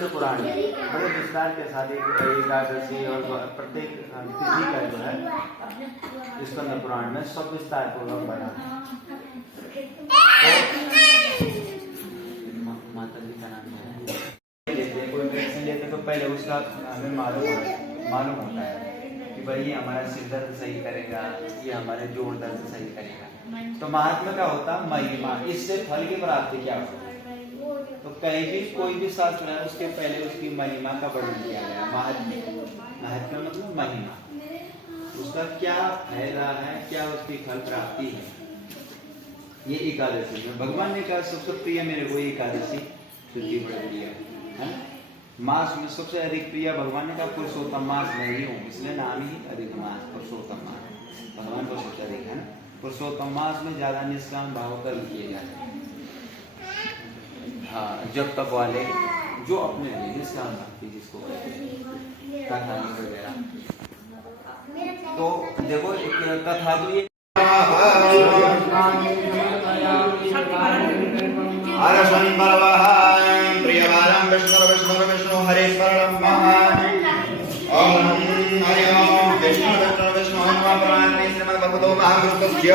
स्कंद पुराण में बड़े विस्तार के साथ एकादशी और प्रत्येक तिथि का जो है स्कंद पुराण में सब विस्तार पूर्वक बना है। माता जी का नाम है, कोई वैक्सीन लेते तो पहले उसका हमें मालूम होता है कि भाई ये हमारा सिर दर्द सही करेगा, ये हमारे जोड़ दर्द सही करेगा। तो महात्मा का होता महिमा, इससे फल की प्राप्ति क्या होती है। तो कहीं भी कोई भी शास्त्र है उसके पहले उसकी महिमा का वर्णन किया गया। महात्मा मतलब महिमा, उसका क्या फायदा है, क्या उसकी फल प्राप्ति है। ये एकादशी में भगवान ने कहा सबसे प्रिय मेरे को एकादशी श्रुति बड़ी प्रिय है। मास में सबसे अधिक प्रिय भगवान ने कहा पुरुषोत्तम मास मैं ही हूँ, इसलिए नाम ही अधिक मास पुरुषोत्तम मास भगवान को सबसे अधिक है ना। पुरुषोत्तम मास में ज्यादा निष्काम भाव कर्म किए जाते हैं। हाँ, जब तक वाले जो अपने लिए निष्काम भक्ति जिसको कथा वगैरह। तो देखो कथा तो ये विष्णु हरे शरणं महान ओम हरि ओम विष्णु श्रीमद्भगवतो महापुरुषस्य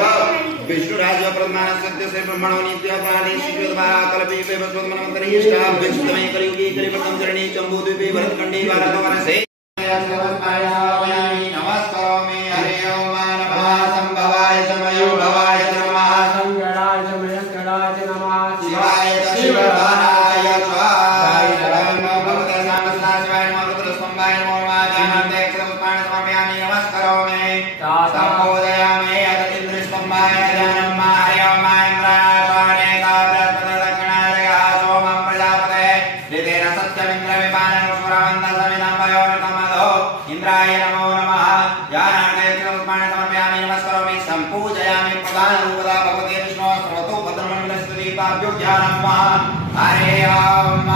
विष्णु राज्य प्रधान सत्य से ब्रह्मणो नित्य प्राणी श्री द्वारा कल्पे वसवत मनमंतरिष्ठा विष्णुमय कलियुगे कलिप्रथम चरणे चंबू द्वीपे भरतखंडे भारतवर्षे नमस्कारामि हरि ओम नमः संभवाय समयो भवाय नमः संगणाय समयंकराय नमः शिवाय शिवधानाय स्वाहाय नमः भगवते नामस्नाशिवाय नमः रुद्रस्तंभाय नमो नमः ध्यानार्थे अक्षरपुष्पाणि समर्पयामि नमस्कारामि संबोधयामि अतिन्द्रस्तंभाय ध्यानं हरि ओम इंद्राय स्वाहाय काव्यस्पति दक्षिणाय सोमं प्रजापते ऋतेन सत्यमिन्द्र विमानं सुरावन्तं सविनं वयोनतमदो इंद्राय नमो नमः ध्यानार्थे अक्षरपुष्पाणि समर्पयामि नमस्कारामि संपूजयामि प्रधानरूपदा भगवते विष्णु सर्वतो भद्रमण्डलस्तुति काव्यो ध्यानं हरि ओम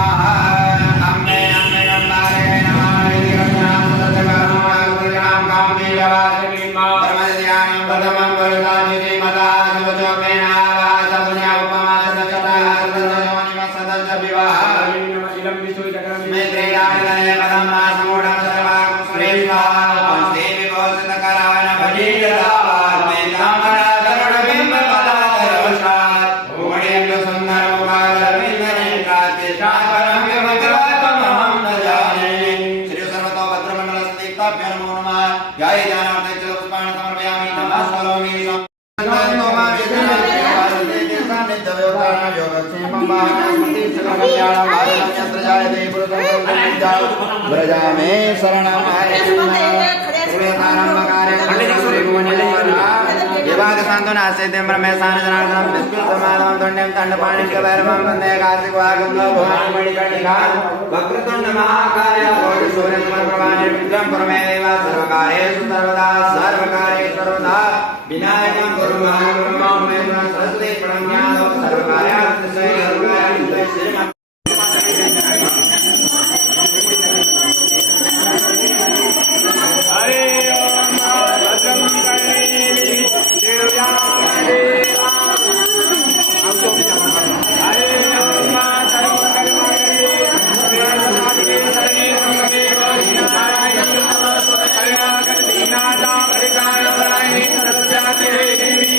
अम्मे अम्मे नमः नमः इतिरत्नां सदसगानं गुरुनाम कामदेवासकीं परमध्यानं प्रथमं वरदान्यते मदा शिवचोकेन आवासपुण्या उपमा सदचता सदजोनिम सदज विवाह इलं विश्वचक्रं मैत्रेयाय पदं नासमूढं सर्वां सुरेशा वंशे विभूषितकरान भजीरता ब्रजा में शरणं विनायकं सरस्वती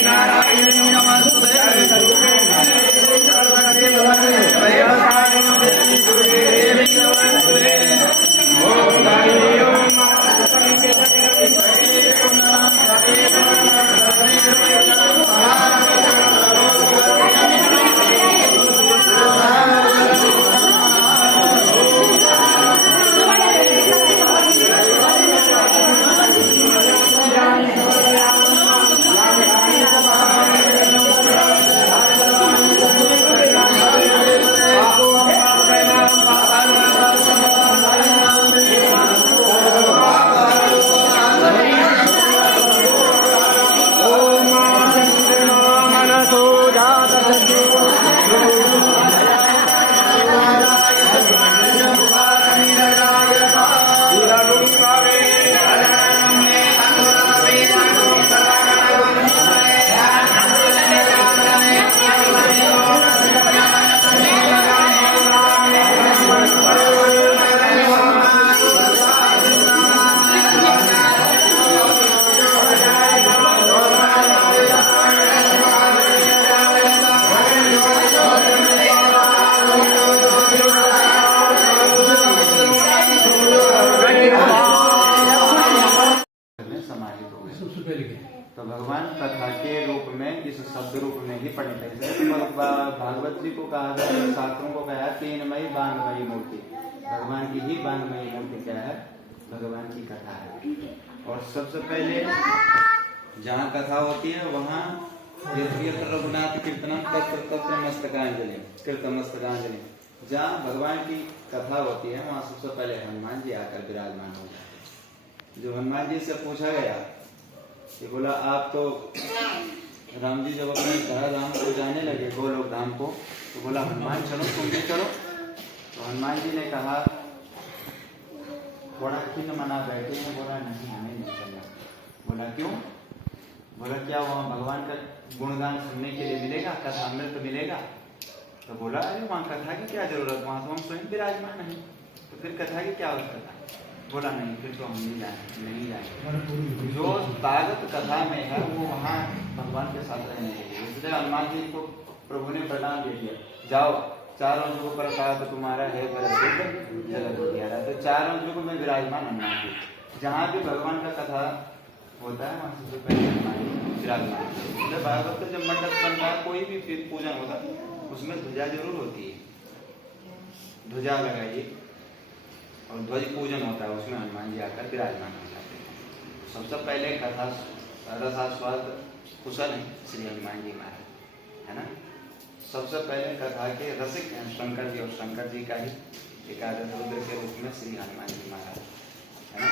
नारायण नमस्ते कथा के रूप में, इस शब्द रूप में ही पढ़नी चाहिए। भागवत जी को कहा गया, शास्त्रों को कहा तीनमयी बाणमयी मूर्ति, भगवान की ही बाणमयी मूर्ति क्या है, भगवान की कथा है। और सबसे पहले जहाँ कथा होती है वहाँ रघुनाथ कीर्तनम तत्र मस्तकांजलि, कृतमस्तकांजलि, जहाँ भगवान की कथा होती है वहाँ सबसे पहले हनुमान जी आकर विराजमान हो जाते। जो हनुमान जी से पूछा गया कि बोला आप तो राम जी जब अपने घर धाम को जाने लगे, गोलोक धाम को, तो बोला हनुमान चलो तुम भी चलो। तो हनुमान जी ने कहा थोड़ा खिन्न मना बैठे हैं, बोला नहीं हमें नहीं चलना। बोला क्यों? बोला क्या वहाँ भगवान का गुणगान सुनने के लिए मिलेगा, कथा अमृत मिलेगा? तो बोला अरे वहाँ कथा की क्या जरूरत, वहाँ तो हम स्वयं विराजमान नहीं, तो फिर कथा की क्या आवश्यकता? बोला नहीं फिर तो हम नहीं जाएंगे। जो ताकत कथा में है वो वहाँ भगवान के साथ रहने के लिए। इसलिए हनुमान जी को प्रभु ने प्रदान दे दिया, जाओ चारों युगों पर कहा तो तुम्हारा है जगत उजियारा। तो चारों युगों में विराजमान हनुमान जी, जहाँ भी भगवान का कथा होता है वहाँ सबसे पहले हनुमान जी विराजमान। जब भागवत का जब मंडप बनता है, कोई भी फिर पूजन होता है, उसमें ध्वजा जरूर होती है, ध्वजा लगाइए और ध्वज पूजन होता है, उसमें हनुमान जी आकर विराजमान हो जाते हैं। सबसे पहले कथा रसास्वाद कुशल है श्री हनुमान जी महाराज, है ना। सबसे पहले कथा के रसिक हैं शंकर जी, और शंकर जी का ही एकादश रुद्र के रूप में श्री हनुमान जी महाराज, है ना।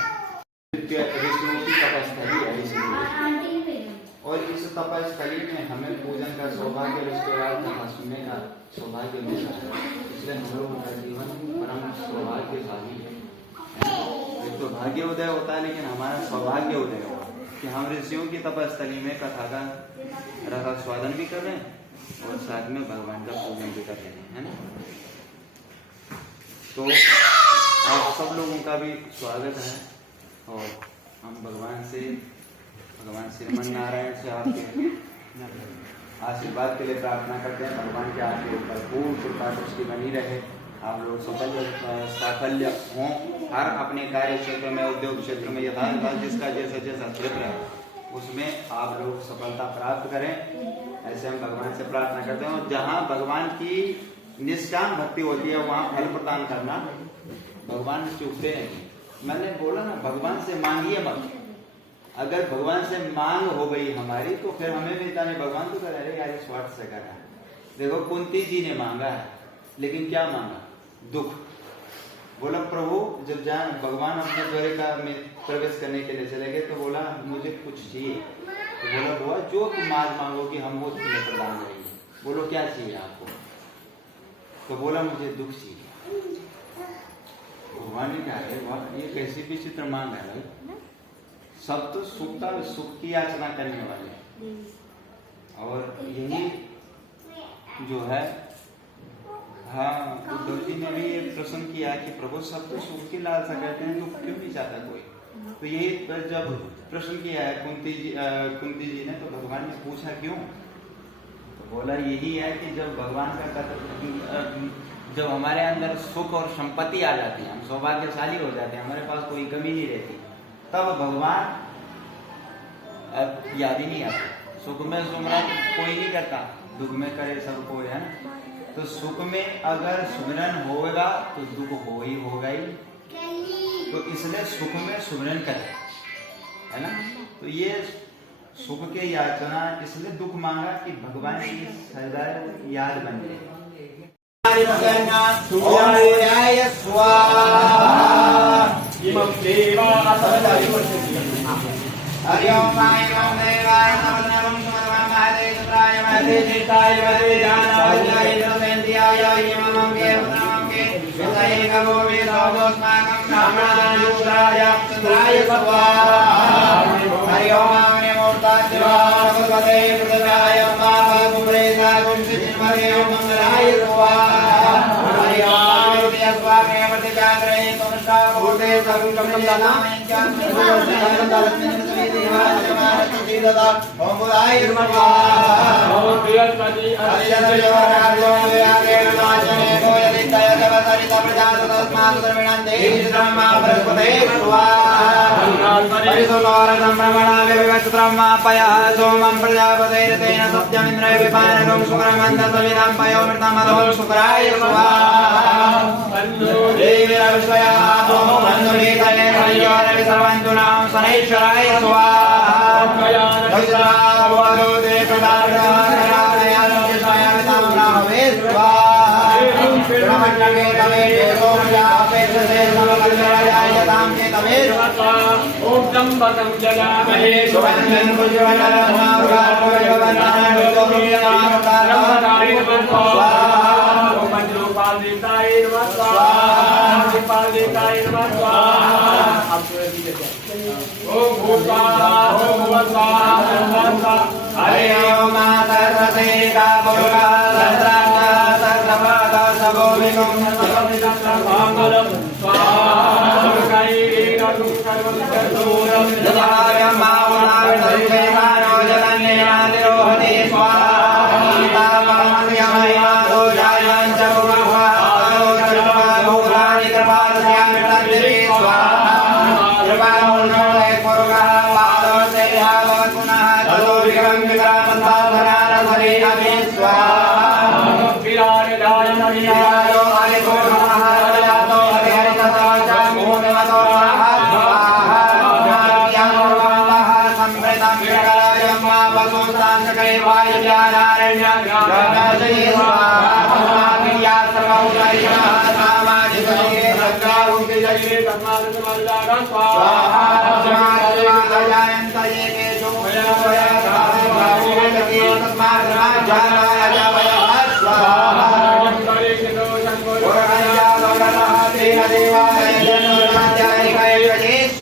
विष्णु की तपस्थली है इसलिए, और इस तपस्थली में हमें पूजन का सौभाग्य, उसके बाद कथा सुनने का सौभाग्य मिलता है। इसलिए हम लोगों का जीवन परम सौभाग्यशाली है। एक तो भाग्योदय होता है, लेकिन हमारा सौभाग्योदय होगा कि हम ऋषियों की तपस्थली में कथा का रसास्वादन भी कर रहे हैं और साथ में भगवान का पूजन भी कर रहे हैं, है ना। तो आप सब लोगों का भी स्वागत है और हम भगवान श्रीमन नारायण से आपके आशीर्वाद के लिए प्रार्थना करते हैं। भगवान के आपके ऊपर पूर्ण कृपा दृष्टि बनी रहे, आप लोग साफल्य हों हर अपने कार्य क्षेत्र में, उद्योग क्षेत्र में, यथार्थ जिसका जैसा जैसा क्षेत्र है उसमें आप लोग सफलता प्राप्त करें, ऐसे हम भगवान से प्रार्थना करते हैं। और जहाँ भगवान की निष्काम भक्ति होती है वहाँ फल प्रदान करना भगवान चूकते नहीं। मैंने बोला ना, भगवान से मांगिए मत। अगर भगवान से मांग हो गई हमारी तो फिर हमें भी नहीं, भगवान तो कह रहे यार स्वार्थ से कर रहा है। देखो कुंती जी ने मांगा है, लेकिन क्या मांगा? दुख। बोला प्रभु जब जान भगवान अपने द्वारिका में प्रवेश करने के लिए चले गए तो बोला मुझे कुछ चाहिए। तो बोला बुआ जो तुम आज मांगोगी हम वो तुम्हें प्रदान करेंगे। बोलो क्या चाहिए आपको? तो बोला मुझे दुख चाहिए। भगवान ने कहा वाह ये कैसी विचित्र मांग है भाई, सब तो सुख की याचना करने वाले। और यही जो है, हाँ उद्धव जी ने भी ये प्रश्न किया कि प्रभु सब तो सुख की लालसा करते हैं, दुख क्यों नहीं चाहता कोई? तो यही जब प्रश्न किया है कुंती जी ने, तो भगवान ने पूछा क्यों? तो बोला यही है कि जब भगवान का जब हमारे अंदर सुख और संपत्ति आ जाती है, हम सौभाग्यशाली हो जाते हैं, हमारे पास कोई कमी नहीं रहती, तब भगवान अब याद ही नहीं आता। सुख में सुमरन कोई नहीं करता, दुख में करे सब कोई, है ना। तो सुख में अगर सुमरन होगा तो दुख हो ही होगा ही, तो इसलिए सुख में सुमरन करें, है ना। तो ये सुख के याचना इसलिए दुख मांगा कि भगवान की सदैव याद बन जाए। हरि ओम माय ओम देवाय नमः महादेव रुद्राय महादेव जीताय महादेव जानाय नमः यमं के नमः के विषय गो वेदोस्माकं नामं रुद्राय चंद्राय स्वाहा। हरि ओम नमोर्ताय भगवते रुद्राय महागुप्रेता गुंसिमरे मंगलाय स्वाहा। हरि ओम स्वामी वर्तिकाग्रे तुमस्ता भूते सर्वं कमलानां ओम बुधाय स्वाहा। ओम बृहस्पति विद्या देवसरिता प्रजात तस्मात् द्रविणं देहि ब्रह्मा बृहस्पते स्वाहा परिसुलोर संभ्रमणाय विवस्त्रमापयः सोमं प्रजापतेरेतेन सत्यमिन्द्राय विपानकं शुक्रमन्दसविनां पयोमृतमधो शुक्राय स्वाहा देवीरविश्वया सोमो बन्धुनीतये हरियोरे सर्वन्तुनां शनैश्वराय स्वाहा दक्षिणावलो देवदारणाय ब्रह्मण्ये तवे सोमयापेक्षसे समकल्पयायतां के तवे ओम त्र्यंबकं जलामहे सुगन्धिं पुष्पवनाय ओम मंजुपादिताय नमः स्वाहा ओम भूस्वाहा ओम भुवस्वाहा हरे ओम मातर्वसे का बोला स्वाहा